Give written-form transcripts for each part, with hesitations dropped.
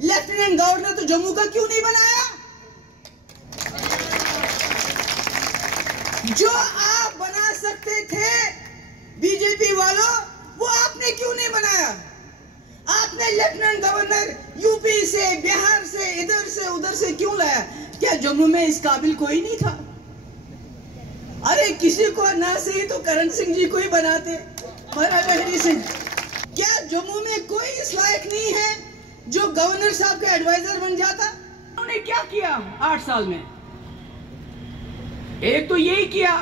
Lieutenant governor तो जम्मू का क्यों नहीं बनाया? जो आप बना सकते थे बीजेपी वालों, वो आपने क्यों नहीं बनाया? आपने लेफ्टिनेंट गवर्नर यूपी से, बिहार से, इधर से उधर से क्यों लाया? क्या जम्मू में इस काबिल कोई नहीं था? अरे किसी को ना सही तो करण सिंह जी को ही बनाते, महाराजा हरि सिंह। क्या जम्मू में कोई इस लायक नहीं है जो गवर्नर साहब का एडवाइजर बन जाता? उन्होंने क्या किया 8 साल में? एक तो यही किया,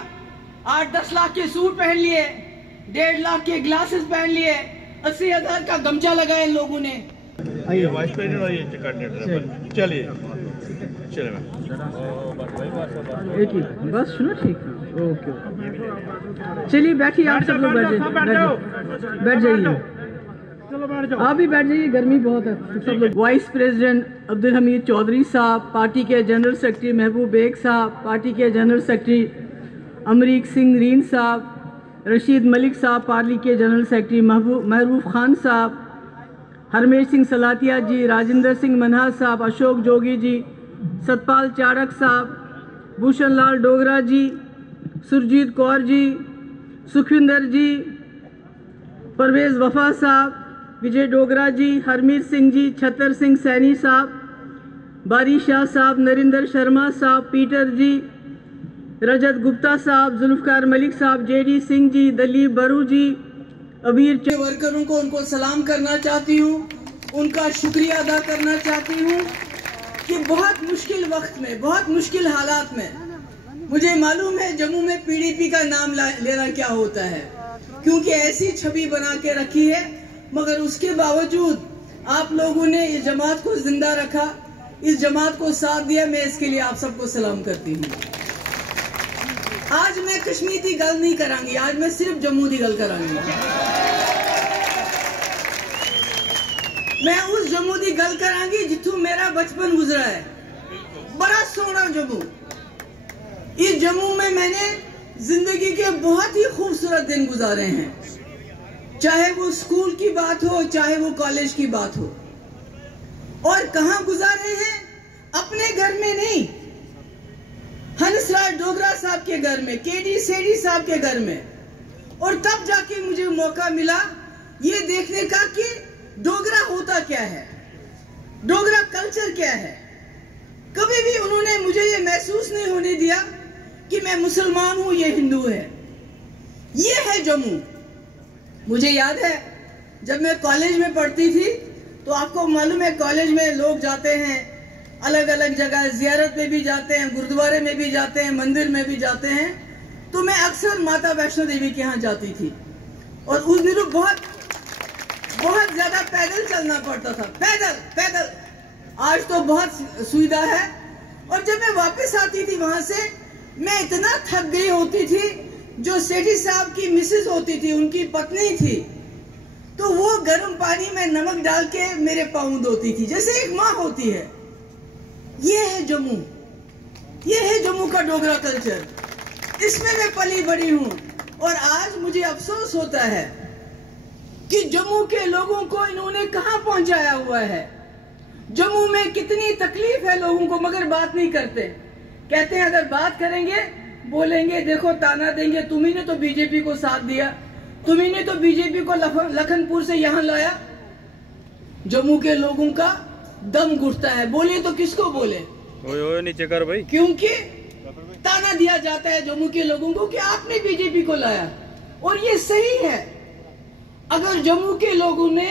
8-10 लाख के सूट पहन लिए, 1.5 लाख के ग्लासेस पहन लिए, 80,000 का गमछा लगाया इन लोगों ने। वाइस प्रेसिडेंट और ये कोऑर्डिनेटर, चलिए चलिए एक ही बस सुनो, ठीक है, ओके, चलिए बैठिए, आप सब लोग बैठ जाइए, आप भी बैठ जाइए, गर्मी बहुत है सब लोग। वाइस प्रेसिडेंट अब्दुल हमीद चौधरी साहब, पार्टी के जनरल सेक्रेटरी महबूब बेग साहब, पार्टी के जनरल सेक्रेटरी अमरीक सिंह रीन साहब, रशीद मलिक साहब, पार्टी के जनरल सेक्रेटरी महरूफ खान साहब, हरमेश सिंह सलातिया जी, राजेंद्र सिंह मनहास साहब, अशोक जोगी जी, सतपाल चाड़क साहब, भूषण लाल डोगरा जी, सुरजीत कौर जी, सुखविंदर जी, परवेज वफा साहब, विजय डोगरा जी, हरमीत सिंह जी, छतर सिंह सैनी साहब, बारी शाह साहब, नरिंदर शर्मा साहब, पीटर जी, रजत गुप्ता साहब, जुल्फकार मलिक साहब, जेडी सिंह जी, दलीप बरू जी, अबीर वर्करों को उनको सलाम करना चाहती हूँ, उनका शुक्रिया अदा करना चाहती हूँ कि बहुत मुश्किल वक्त में, बहुत मुश्किल हालात में, मुझे मालूम है जम्मू में पीडीपी का नाम लेना क्या होता है, क्योंकि ऐसी छवि बना के रखी है, मगर उसके बावजूद आप लोगों ने इस जमात को जिंदा रखा, इस जमात को साथ दिया। मैं इसके लिए आप सबको सलाम करती हूँ। आज मैं कश्मीर की गल नहीं करांगी, आज मैं सिर्फ जम्मू की गल करांगी। मैं उस जम्मू की गल करांगी जिथों मेरा बचपन गुजरा है, बड़ा सोहना जम्मू। इस जम्मू में मैंने जिंदगी के बहुत ही खूबसूरत दिन गुजारे हैं, चाहे वो स्कूल की बात हो, चाहे वो कॉलेज की बात हो। और कहां गुजारे हैं? अपने घर में नहीं, हंसराज डोगरा साहब के घर में, केडी सेठी साहब के घर में। और तब जाके मुझे मौका मिला ये देखने का कि डोगरा होता क्या है, डोगरा कल्चर क्या है। कभी भी उन्होंने मुझे ये महसूस नहीं होने दिया कि मैं मुसलमान हूं, ये हिंदू है। ये है जम्मू। मुझे याद है जब मैं कॉलेज में पढ़ती थी तो आपको मालूम है कॉलेज में लोग जाते हैं अलग अलग जगह, जियारत में भी जाते हैं, गुरुद्वारे में भी जाते हैं, मंदिर में भी जाते हैं। तो मैं अक्सर माता वैष्णो देवी के यहाँ जाती थी और उस दिनों बहुत ज्यादा पैदल चलना पड़ता था, पैदल। आज तो बहुत सुविधा है। और जब मैं वापस आती थी वहां से, मैं इतना थक गई होती थी। जो सेठी साहब की मिसेस होती थी, उनकी पत्नी थी, तो वो गर्म पानी में नमक डाल के मेरे पाँव धोती थी, जैसे एक माँ होती है। ये है जम्मू, ये है जम्मू का डोगरा कल्चर। इसमें मैं पली बड़ी हूँ। और आज मुझे अफसोस होता है कि जम्मू के लोगों को इन्होंने कहां पहुंचाया हुआ है। जम्मू में कितनी तकलीफ है लोगों को, मगर बात नहीं करते। कहते हैं अगर बात करेंगे, बोलेंगे, देखो ताना देंगे, तुम्ही ने तो बीजेपी को साथ दिया, तुम्ही ने तो बीजेपी को लखनपुर से यहां लाया। जम्मू के लोगों का दम घुटता है। बोले तो किसको बोले? ओए नीचे कर भाई। क्योंकि ताना दिया जाता है जम्मू के लोगों को कि आपने बीजेपी को लाया। और ये सही है। अगर जम्मू के लोगों ने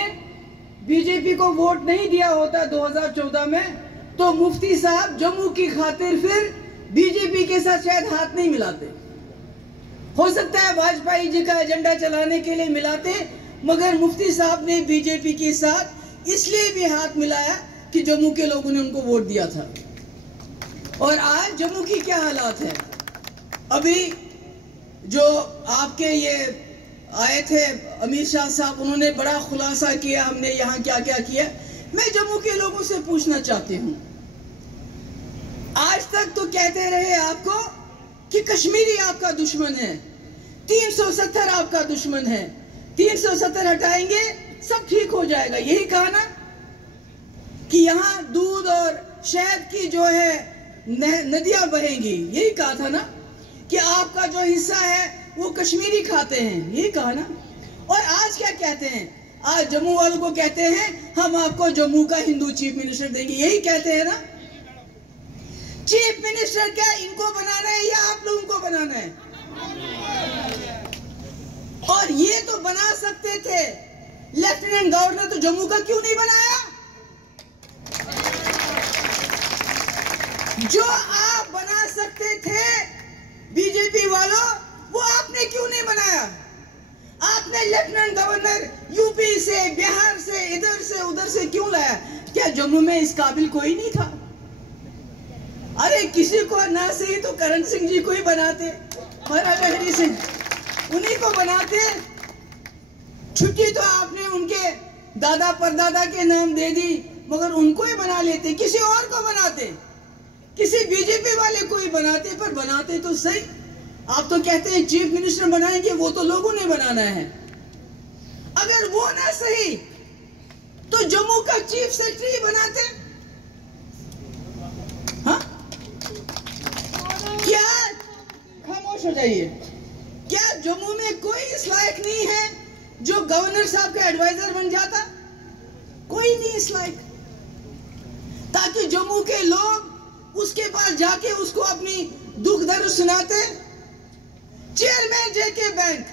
बीजेपी को वोट नहीं दिया होता 2014 में, तो मुफ्ती साहब जम्मू की खातिर फिर बीजेपी के साथ शायद हाथ नहीं मिलाते। हो सकता है वाजपेयी जी का एजेंडा चलाने के लिए मिलाते, मगर मुफ्ती साहब ने बीजेपी के साथ इसलिए भी हाथ मिलाया कि जम्मू के लोगों ने उनको वोट दिया था। और आज जम्मू की क्या हालात है? अभी जो आपके ये आए थे अमीर शाह साहब, उन्होंने बड़ा खुलासा किया हमने यहाँ क्या क्या किया। मैं जम्मू के लोगों से पूछना चाहती हूँ, आज तक तो कहते रहे आपको कि कश्मीरी आपका दुश्मन है, 370 आपका दुश्मन है, 370 हटाएंगे सब ठीक हो जाएगा, यही कहा ना। कि यहाँ दूध और शहद की जो है नदियां बहेंगी। यही कहा था ना कि आपका जो हिस्सा है वो कश्मीरी खाते हैं, यही कहा ना। और आज क्या कहते हैं? आज जम्मू वालों को कहते हैं हम आपको जम्मू का हिंदू चीफ मिनिस्टर देंगे, यही कहते हैं ना। चीफ मिनिस्टर क्या इनको बनाना है या आप लोगों को बनाना है? और ये तो बना सकते थे, लेफ्टिनेंट गवर्नर तो जम्मू का क्यों नहीं बनाया? जो आप बना सकते थे बीजेपी वालों, वो आपने क्यों नहीं बनाया? आपने लेफ्टिनेंट गवर्नर यूपी से, बिहार से, इधर से उधर से क्यों लाया? क्या जम्मू में इस काबिल कोई नहीं था? अरे किसी को ना सही तो करण सिंह जी को ही बनाते, महाराजा हरि सिंह, उन्हीं को बनाते। छुट्टी तो आपने उनके दादा परदादा के नाम दे दी, मगर उनको ही बना लेते, किसी और को बनाते, किसी बीजेपी वाले को ही बनाते। पर बनाते तो सही। आप तो कहते हैं चीफ मिनिस्टर बनाएंगे, वो तो लोगों ने बनाना है। अगर वो ना सही तो जम्मू का चीफ सेक्रेटरी बनाते। हाँ, क्या खामोश हो जाइए। क्या जम्मू में कोई इस लायक नहीं है जो गवर्नर साहब का एडवाइजर बन जाता? कोई नहीं इस लायक, ताकि जम्मू के लोग उसके पास जाके उसको अपनी दुख दर्द सुनाते। चेयरमैन जेके बैंक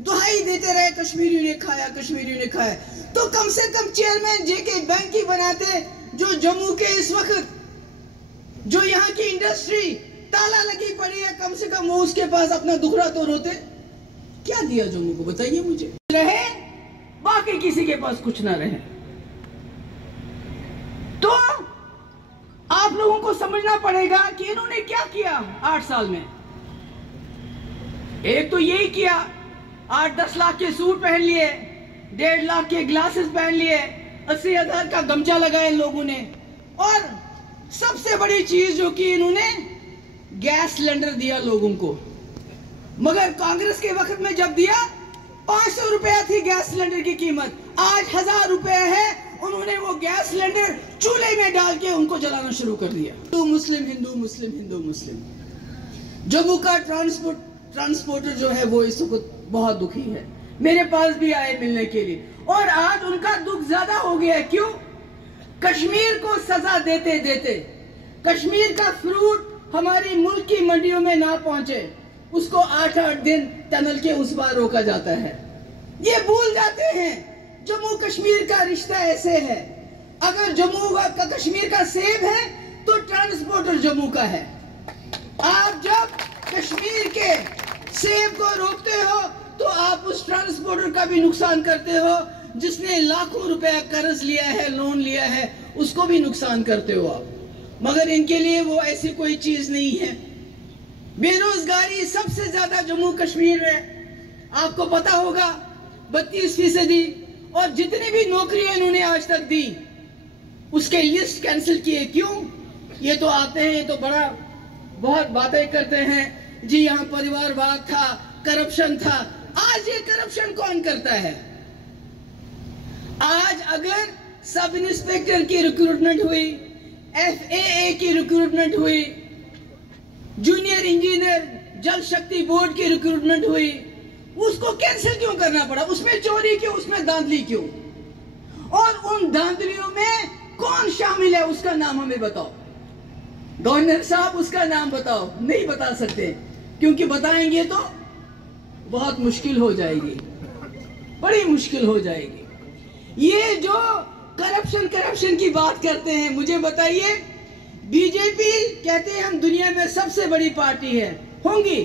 दुहाई देते रहे कश्मीरियों ने खाया, कश्मीरियों ने खाया, तो कम से कम चेयरमैन जेके बैंक ही बनाते, जो जम्मू के इस वक्त जो यहाँ की इंडस्ट्री ताला लगी पड़ी है, कम से कम वो उसके पास अपना दुखड़ा तो रोते। क्या दिया जम्मू को, बताइए मुझे। रहे बाकी किसी के पास कुछ ना रहे। तो आप लोगों को समझना पड़ेगा कि इन्होंने क्या किया 8 साल में। एक तो यही किया, 8-10 लाख के सूट पहन लिए, 1.5 लाख के ग्लासेस पहन लिए, 80,000 का गमछा लगाया लोगों ने। और सबसे बड़ी चीज जो कि इन्होंने गैस सिलेंडर दिया लोगों को। मगर कांग्रेस के वक्त में जब दिया 500 रुपया थी गैस सिलेंडर की कीमत, आज 1000 रुपया है। उन्होंने वो गैस सिलेंडर चूल्हे में डाल के उनको जलाना शुरू कर दिया। हिंदू मुस्लिम, हिंदू मुस्लिम, हिंदू मुस्लिम। जम्मू का ट्रांसपोर्टर जो है वो इस वक्त बहुत दुखी है। मेरे पास भी आए मिलने के लिए, और आज उनका दुख ज्यादा हो गया। क्यों? कश्मीर को सजा देते देते कश्मीर का फ्रूट हमारी मुल्क की मंडियों में ना पहुंचे, उसको 8-8 दिन टनल के उस पार रोका जाता है। ये भूल जाते हैं जम्मू कश्मीर का रिश्ता ऐसे है। अगर जम्मू का कश्मीर का सेब है तो ट्रांसपोर्टर जम्मू का है। आप जब कश्मीर के सेब को रोकते हो तो आप उस ट्रांसपोर्टर का भी नुकसान करते हो, जिसने लाखों रुपया कर्ज लिया है, लोन लिया है, उसको भी नुकसान करते हो आप। मगर इनके लिए वो ऐसी कोई चीज नहीं है। बेरोजगारी सबसे ज्यादा जम्मू कश्मीर में, आपको पता होगा 32%। और जितनी भी नौकरियां इन्होंने आज तक दी उसके लिस्ट कैंसिल किए। क्यों? ये तो आते हैं, ये तो बहुत बातें करते हैं जी, यहाँ परिवारवाद था, करप्शन था। आज ये करप्शन कौन करता है? आज अगर सब इंस्पेक्टर की रिक्रूटमेंट हुई, FAA की रिक्रूटमेंट हुई, जूनियर इंजीनियर जल शक्ति बोर्ड की रिक्रूटमेंट हुई, उसको कैंसिल क्यों करना पड़ा? उसमें चोरी क्यों, उसमें धांधली क्यों? और उन धांधलियों में कौन शामिल है उसका नाम हमें बताओ। गवर्नर साहब उसका नाम बताओ। नहीं बता सकते, क्योंकि बताएंगे तो बहुत मुश्किल हो जाएगी, बड़ी मुश्किल हो जाएगी। ये जो करप्शन की बात करते हैं, मुझे बताइए, बीजेपी कहते हैं हम दुनिया में सबसे बड़ी पार्टी है, होंगी,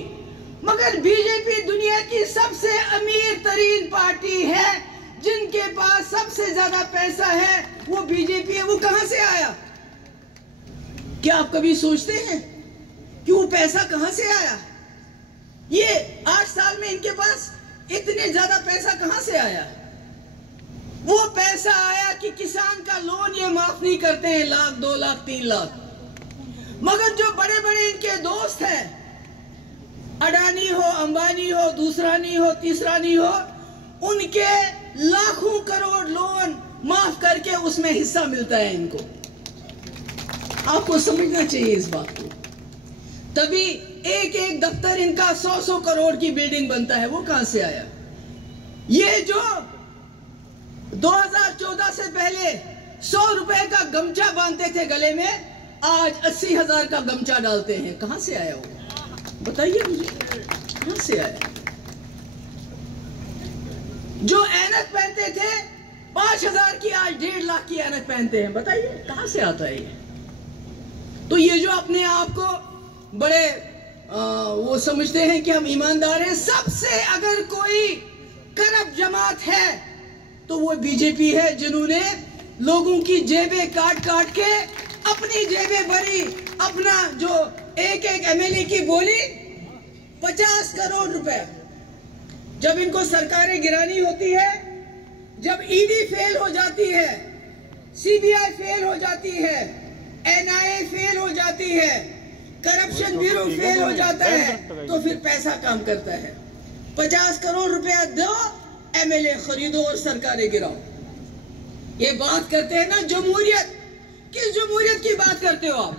मगर बीजेपी दुनिया की सबसे अमीर तरीन पार्टी है। जिनके पास सबसे ज्यादा पैसा है वो बीजेपी है। वो कहां से आया? क्या आप कभी सोचते हैं कि वो पैसा कहां से आया? ये 8 साल में इनके पास इतने ज्यादा पैसा कहां से आया? वो पैसा आया कि किसान का लोन ये माफ नहीं करते हैं, 1 लाख, 2 लाख, 3 लाख। मगर जो बड़े बड़े इनके दोस्त हैं, अडानी हो, अंबानी हो, दूसरा नहीं हो, तीसरा नहीं हो, उनके लाखों करोड़ लोन माफ करके उसमें हिस्सा मिलता है इनको। आपको समझना चाहिए इस बात को। तभी एक एक दफ्तर इनका 100-100 करोड़ की बिल्डिंग बनता है। वो कहां से आया? ये जो 2014 से पहले 100 रुपए का गमछा बांधते थे गले में, आज 80,000 का गमछा डालते हैं। कहां से आया वो? बताइए मुझे, कहां से आया? जो ऐनक पहनते थे 5,000 की, आज 1.5 लाख की ऐनक पहनते हैं। बताइए कहां से आता है ये? तो ये जो अपने आप को बड़े वो समझते हैं कि हम ईमानदार हैं, सबसे अगर कोई करप्ट जमात है तो वो बीजेपी है, जिन्होंने लोगों की जेबें काट काट के अपनी जेबें भरी। अपना जो एक एक एमएलए की बोली 50 करोड़ रुपए। जब इनको सरकारें गिरानी होती है, जब ईडी फेल हो जाती है, सीबीआई फेल हो जाती है, एनआईए फेल हो जाती है, करप्शन ब्यूरो फेल हो जाता है, तो फिर पैसा काम करता है। 50 करोड़ रुपया दो, एमएलए खरीदो और सरकारें गिराओ। ये बात करते हैं ना जमहूरियत। किस जमहूरियत की बात करते हो आप?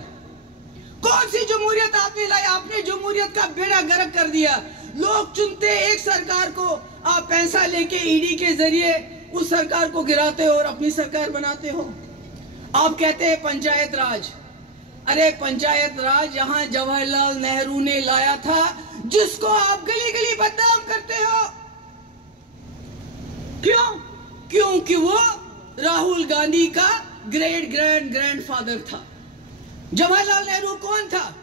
कौन सी जमहूरियत आपने लाई? आपने जमहूरियत का बेड़ा गर्क कर दिया। लोग चुनते एक सरकार को, आप पैसा लेके ईडी के जरिए उस सरकार को गिराते हो और अपनी सरकार बनाते हो। आप कहते हैं पंचायत राज। अरे पंचायत राज यहां जवाहरलाल नेहरू ने लाया था, जिसको आप गली गली बदनाम करते हो। क्यों? क्योंकि वो राहुल गांधी का ग्रेट ग्रैंडफादर था। जवाहरलाल नेहरू कौन था?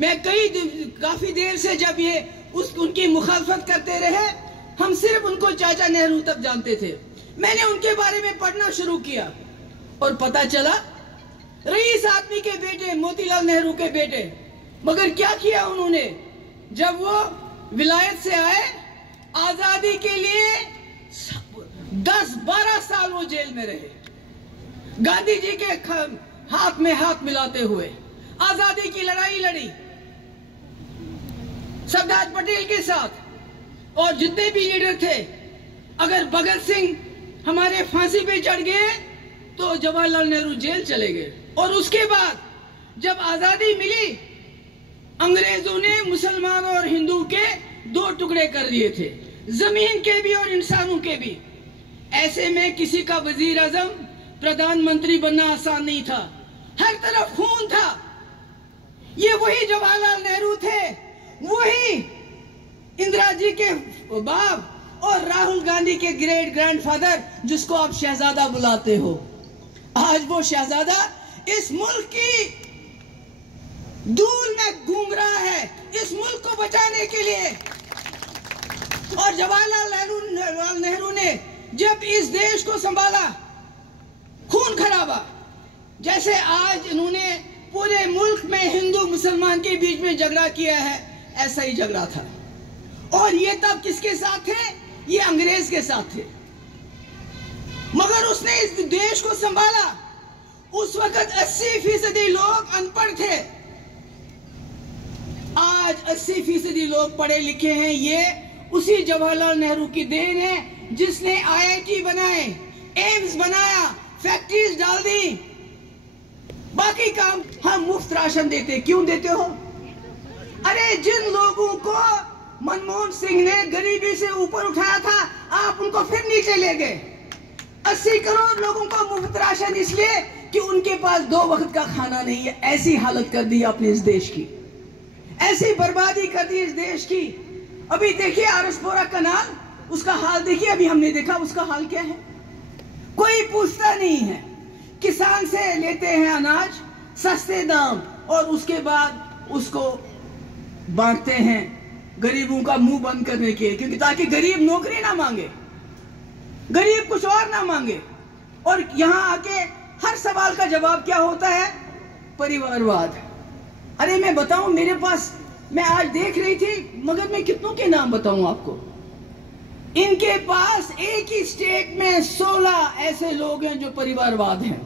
मैं काफी देर से जब ये उनकी मुखालफत करते रहे, हम सिर्फ उनको चाचा नेहरू तक जानते थे। मैंने उनके बारे में पढ़ना शुरू किया और पता चला रईस आदमी के बेटे, मोतीलाल नेहरू के बेटे। मगर क्या किया उन्होंने? जब वो विलायत से आए, आजादी के लिए 10-12 साल वो जेल में रहे, गांधी जी के हाथ में हाथ मिलाते हुए आजादी की लड़ाई लड़ी सरदार पटेल के साथ। और जितने भी लीडर थे, अगर भगत सिंह हमारे फांसी पे चढ़ गए तो जवाहरलाल नेहरू जेल चले गए। और उसके बाद जब आजादी मिली, अंग्रेजों ने मुसलमान और हिंदू के 2 टुकड़े कर दिए थे, जमीन के भी और इंसानों के भी। ऐसे में किसी का वजीर आजम, प्रधानमंत्री बनना आसान नहीं था, हर तरफ खून था। ये वही जवाहरलाल नेहरू थे, वही इंदिरा जी के बाप और राहुल गांधी के ग्रेट ग्रैंडफादर, जिसको आप शहजादा बुलाते हो। आज वो शहजादा इस मुल्क की धूल में घूम रहा है, इस मुल्क को बचाने के लिए। और जवाहरलाल नेहरू ने जब इस देश को संभाला, खून खराबा, जैसे आज इन्होंने पूरे मुल्क में हिंदू मुसलमान के बीच में झगड़ा किया है, ऐसा ही झगड़ा था। और ये तब किसके साथ थे? ये अंग्रेज के साथ थे। मगर उसने इस देश को संभाला। उस वक्त 80% लोग अनपढ़ थे, आज 80% लोग पढ़े लिखे हैं। ये उसी जवाहरलाल नेहरू की देन है, जिसने IIT बनाए, एम्स बनाया, फैक्ट्रीज डाल दी। बाकी काम हम मुफ्त राशन देते। क्यों देते हो? अरे जिन लोगों को मनमोहन सिंह ने गरीबी से ऊपर उठाया था, आप उनको फिर नीचे ले गए। 80 करोड़ लोगों को मुफ्त राशन, इसलिए कि उनके पास 2 वक्त का खाना नहीं है। ऐसी हालत कर दी आपने इस देश की, ऐसी बर्बादी कर दी इस देश की। अभी देखिए आरसपोरा कनाल, उसका हाल देखिए, अभी हमने देखा उसका हाल क्या है। कोई पूछता नहीं है। किसान से लेते हैं अनाज सस्ते दाम और उसके बाद उसको बांटते हैं गरीबों का मुंह बंद करने के लिए, क्योंकि ताकि गरीब नौकरी ना मांगे, गरीब कुछ और ना मांगे। और यहां आके हर सवाल का जवाब क्या होता है? परिवारवाद। अरे मैं बताऊं, मेरे पास, मैं आज देख रही थी, मगर मैं कितनों के नाम बताऊं आपको। इनके पास एक ही स्टेट में 16 ऐसे लोग हैं जो परिवारवाद हैं।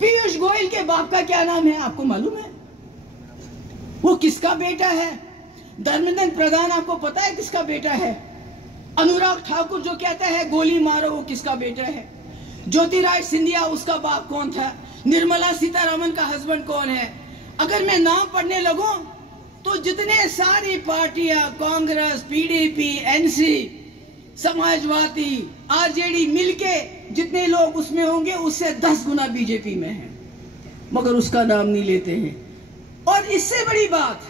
पीयूष गोयल के बाप का क्या नाम है आपको मालूम है? वो किसका बेटा है? धर्मेंद्र प्रधान आपको पता है किसका बेटा है? अनुराग ठाकुर जो कहता है गोली मारो, वो किसका बेटा है? ज्योतिराज सिंधिया उसका बाप कौन था, निर्मला सीतारमण का हस्बैंड कौन है। अगर मैं नाम पढ़ने लगूं तो जितने सारी पार्टियां, Congress, PDP, NC, Samajwadi, RJD मिलके जितने लोग उसमें होंगे उससे 10 गुना बीजेपी में है, मगर उसका नाम नहीं लेते हैं। और इससे बड़ी बात,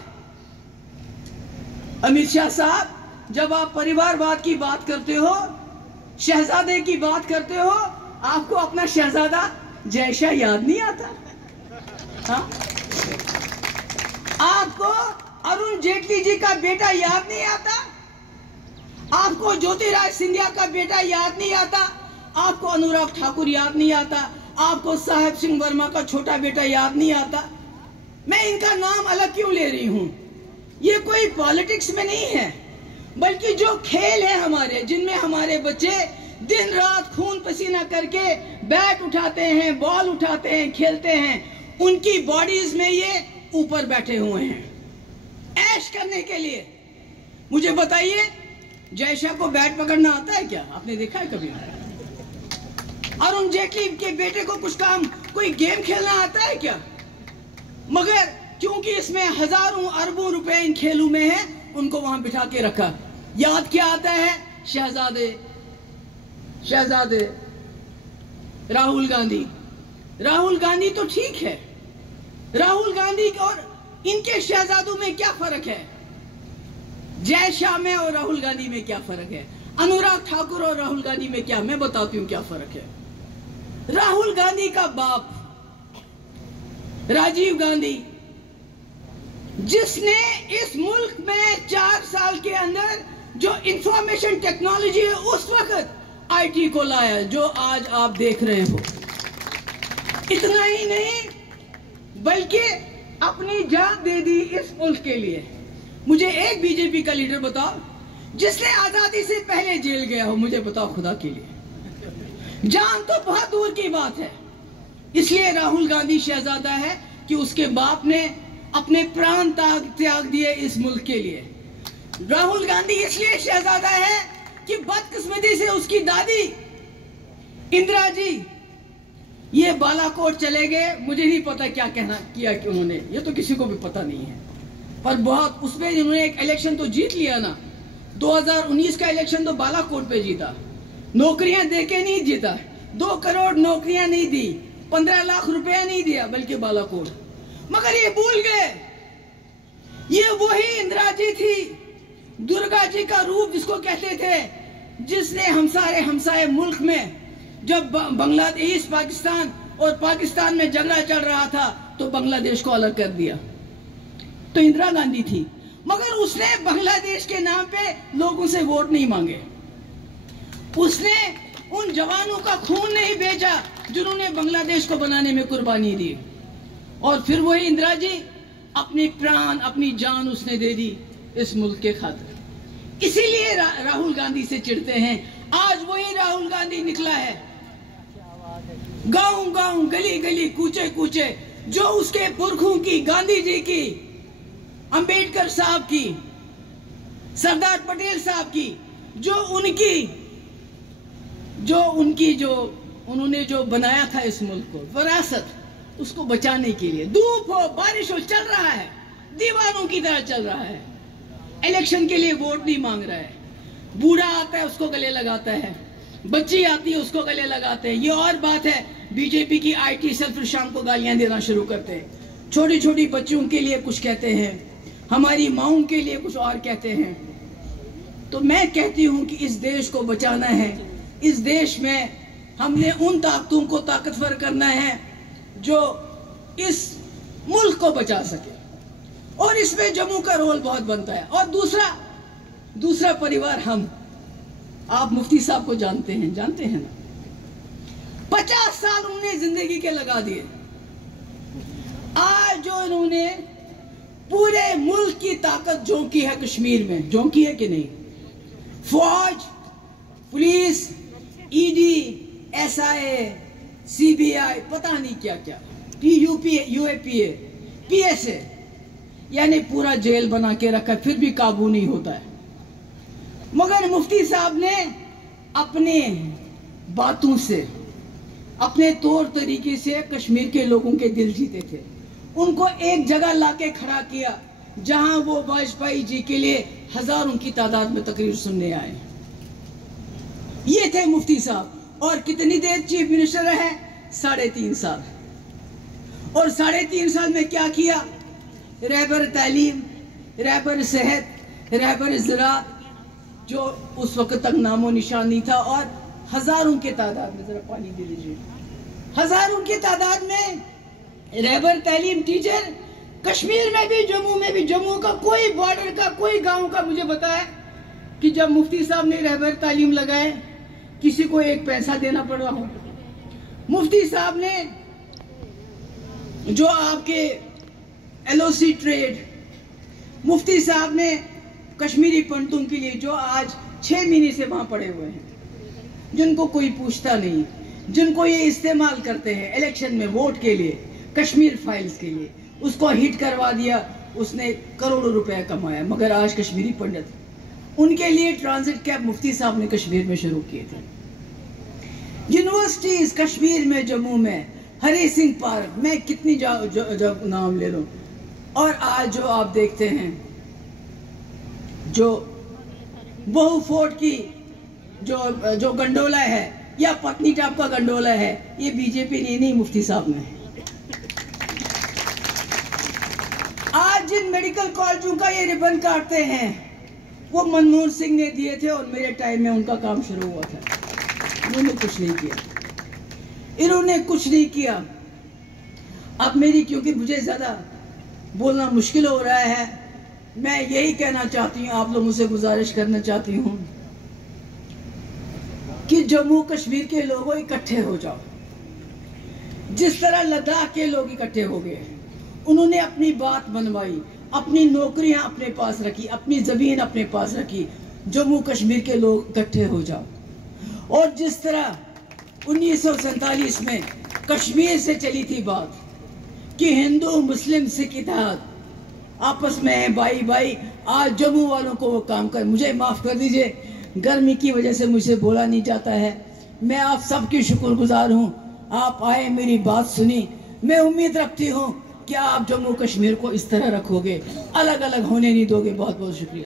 अमित शाह साहब, जब आप परिवारवाद की बात करते हो, शहजादे की बात करते हो, आपको अपना शहजादा जय शाह याद नहीं आता? हाँ? आपको अरुण जेटली जी का बेटा याद नहीं आता? आपको ज्योतिराज सिंधिया का बेटा याद नहीं आता? आपको अनुराग ठाकुर याद नहीं आता? आपको साहेब सिंह वर्मा का छोटा बेटा याद नहीं आता? मैं इनका नाम अलग क्यों ले रही हूं? ये कोई पॉलिटिक्स में नहीं है, बल्कि जो खेल है हमारे, जिनमें हमारे बच्चे दिन रात खून पसीना करके बैट उठाते हैं, बॉल उठाते हैं, खेलते हैं, उनकी बॉडीज में ये ऊपर बैठे हुए हैं ऐश करने के लिए। मुझे बताइए, जय शाह को बैट पकड़ना आता है क्या? आपने देखा है कभी? अरुण जेटली के बेटे को कुछ काम, कोई गेम खेलना आता है क्या? मगर क्योंकि इसमें हजारों अरबों रुपए इन खेलों में है, उनको वहां बिठा के रखा। याद क्या आता है? शहजादे, शहजादे राहुल गांधी। राहुल गांधी तो ठीक है, राहुल गांधी और इनके शहजादों में क्या फर्क है? जय शाह में और राहुल गांधी में क्या फर्क है? अनुराग ठाकुर और राहुल गांधी में क्या, मैं बताती हूं क्या फर्क है। राहुल गांधी का बाप राजीव गांधी, जिसने इस मुल्क में 4 साल के अंदर जो इंफॉर्मेशन टेक्नोलॉजी है उस वक्त आईटी को लाया, जो आज आप देख रहे हो। इतना ही नहीं, बल्कि अपनी जान दे दी इस मुल्क के लिए। मुझे एक बीजेपी का लीडर बताओ जिसने आजादी से पहले जेल गया हो, मुझे बताओ खुदा के लिए। जान तो बहुत दूर की बात है। इसलिए राहुल गांधी शहजादा है कि उसके बाप ने अपने प्राण त्याग दिए इस मुल्क के लिए। राहुल गांधी इसलिए शहजादा है कि बदकिस्मती से उसकी दादी इंदिरा जी ये बालाकोट चले गए। मुझे नहीं पता क्या कहना किया कि उन्होंने, ये तो किसी को भी पता नहीं है, पर बहुत उसमें उन्होंने एक इलेक्शन तो जीत लिया ना। 2019 का इलेक्शन तो बालाकोट पे जीता, नौकरियां देके नहीं जीता, 2 करोड़ नौकरियां नहीं दी, 15 लाख रुपया नहीं दिया, बल्कि बालाकोट। मगर ये भूल गए, ये वही इंदिरा जी थी, दुर्गा जी का रूप जिसको कहते थे, जिसने हमसाए मुल्क में जब बांग्लादेश, पाकिस्तान और पाकिस्तान में झगड़ा चल रहा था तो बांग्लादेश को अलग कर दिया, तो इंदिरा गांधी थी। मगर उसने बांग्लादेश के नाम पे लोगों से वोट नहीं मांगे, उसने उन जवानों का खून नहीं बेचा जिन्होंने बांग्लादेश को बनाने में कुर्बानी दी। और फिर वही इंदिरा जी अपनी प्राण, अपनी जान उसने दे दी इस मुल्क के खातिर। इसीलिए राहुल गांधी से चिढ़ते हैं। आज वही राहुल गांधी निकला है, गांव गांव, गली गली, कूचे कूचे, जो उसके पुरखों की, गांधी जी की, अंबेडकर साहब की, सरदार पटेल साहब की, जो उन्होंने जो बनाया था इस मुल्क को, विरासत, उसको बचाने के लिए धूप हो बारिश हो चल रहा है, दीवानों की तरह चल रहा है। इलेक्शन के लिए वोट नहीं मांग रहा है। बूढ़ा आता है उसको गले लगाता है, बच्ची आती है उसको गले लगाते हैं। ये और बात है, बीजेपी की आईटी सेल फिर शाम को गालियां देना शुरू करते हैं। छोटी छोटी बच्चियों के लिए कुछ कहते हैं, हमारी माओं के लिए कुछ और कहते हैं। तो मैं कहती हूं कि इस देश को बचाना है। इस देश में हमने उन ताकतों को ताकतवर करना है जो इस मुल्क को बचा सके, और इसमें जम्मू का रोल बहुत बनता है। और दूसरा परिवार आप मुफ्ती साहब को जानते हैं ना, 50 साल उन्होंने जिंदगी के लगा दिए। आज जो इन्होंने पूरे मुल्क की ताकत झोंकी है, कश्मीर में झोंकी है कि नहीं? फौज, पुलिस, ईडी, एसआई, सीबीआई, पता नहीं क्या क्या, यूएपीए, पीएसए, यानी पूरा जेल बना के रखा, फिर भी काबू नहीं होता है। मगर मुफ्ती साहब ने अपने बातों से, अपने तौर तरीके से कश्मीर के लोगों के दिल जीते थे। उनको एक जगह लाके खड़ा किया जहां वो वाजपेयी जी के लिए हजारों की तादाद में तकरीर सुनने आए। ये थे मुफ्ती साहब। और कितनी देर चीफ मिनिस्टर रहे? 3.5 साल। और 3.5 साल में क्या किया? रहबर तालीम, रहबर सेहत, रहबर ज़राअत, जो उस वक्त तक नामो निशान नहीं था, और हजारों के तादाद में, जरा पानी दे दीजिए, हजारों की तादाद में रहबर तालीम टीचर कश्मीर में भी, जम्मू में भी। जम्मू का कोई बॉर्डर का कोई गांव का मुझे बताया कि जब मुफ्ती साहब ने रहबर तालीम लगाए किसी को 1 पैसा देना पड़ रहा हो। मुफ्ती साहब ने जो आपके LOC ट्रेड, मुफ्ती साहब ने कश्मीरी पंडितों के लिए जो आज 6 महीने से वहां पड़े हुए हैं, जिनको कोई पूछता नहीं, जिनको ये इस्तेमाल करते हैं इलेक्शन में वोट के लिए, कश्मीर फाइल्स के लिए, उसको हिट करवा दिया, उसने करोड़ों रुपए कमाया। मगर आज कश्मीरी पंडित, उनके लिए ट्रांजिट कैंप मुफ्ती साहब ने कश्मीर में शुरू किए थे। यूनिवर्सिटीज कश्मीर में, जम्मू में, हरी सिंह पार्क, मैं कितनी नाम ले लूं। और आज जो आप देखते हैं, जो बहु फोर्ट की जो गंडोला है या पत्नी टाप का गंडोला है, ये बीजेपी ने नहीं, मुफ्ती साहब ने। आज जिन मेडिकल कॉलेजों का ये रिबन काटते हैं, वो मनमोहन सिंह ने दिए थे और मेरे टाइम में उनका काम शुरू हुआ था। इन्होंने कुछ नहीं किया, इन्होंने कुछ नहीं किया। अब मेरी, क्योंकि मुझे ज्यादा बोलना मुश्किल हो रहा है, मैं यही कहना चाहती हूँ, आप लोगों से गुजारिश करना चाहती हूँ कि जम्मू कश्मीर के लोगों इकट्ठे हो जाओ। जिस तरह लद्दाख के लोग इकट्ठे हो गए, उन्होंने अपनी बात मनवाई, अपनी नौकरियां अपने पास रखी, अपनी जमीन अपने पास रखी। जम्मू कश्मीर के लोग इकट्ठे हो जाओ। और जिस तरह 1947 में कश्मीर से चली थी बात कि हिंदू मुस्लिम सिख इत्तेहाद आपस में है, भाई भाई, आज जम्मू वालों को वो काम कर। मुझे माफ कर दीजिए, गर्मी की वजह से मुझे बोला नहीं जाता है। मैं आप सबकी शुक्रगुजार हूँ, आप आए, मेरी बात सुनी। मैं उम्मीद रखती हूँ कि आप जम्मू कश्मीर को इस तरह रखोगे, अलग अलग होने नहीं दोगे। बहुत बहुत शुक्रिया।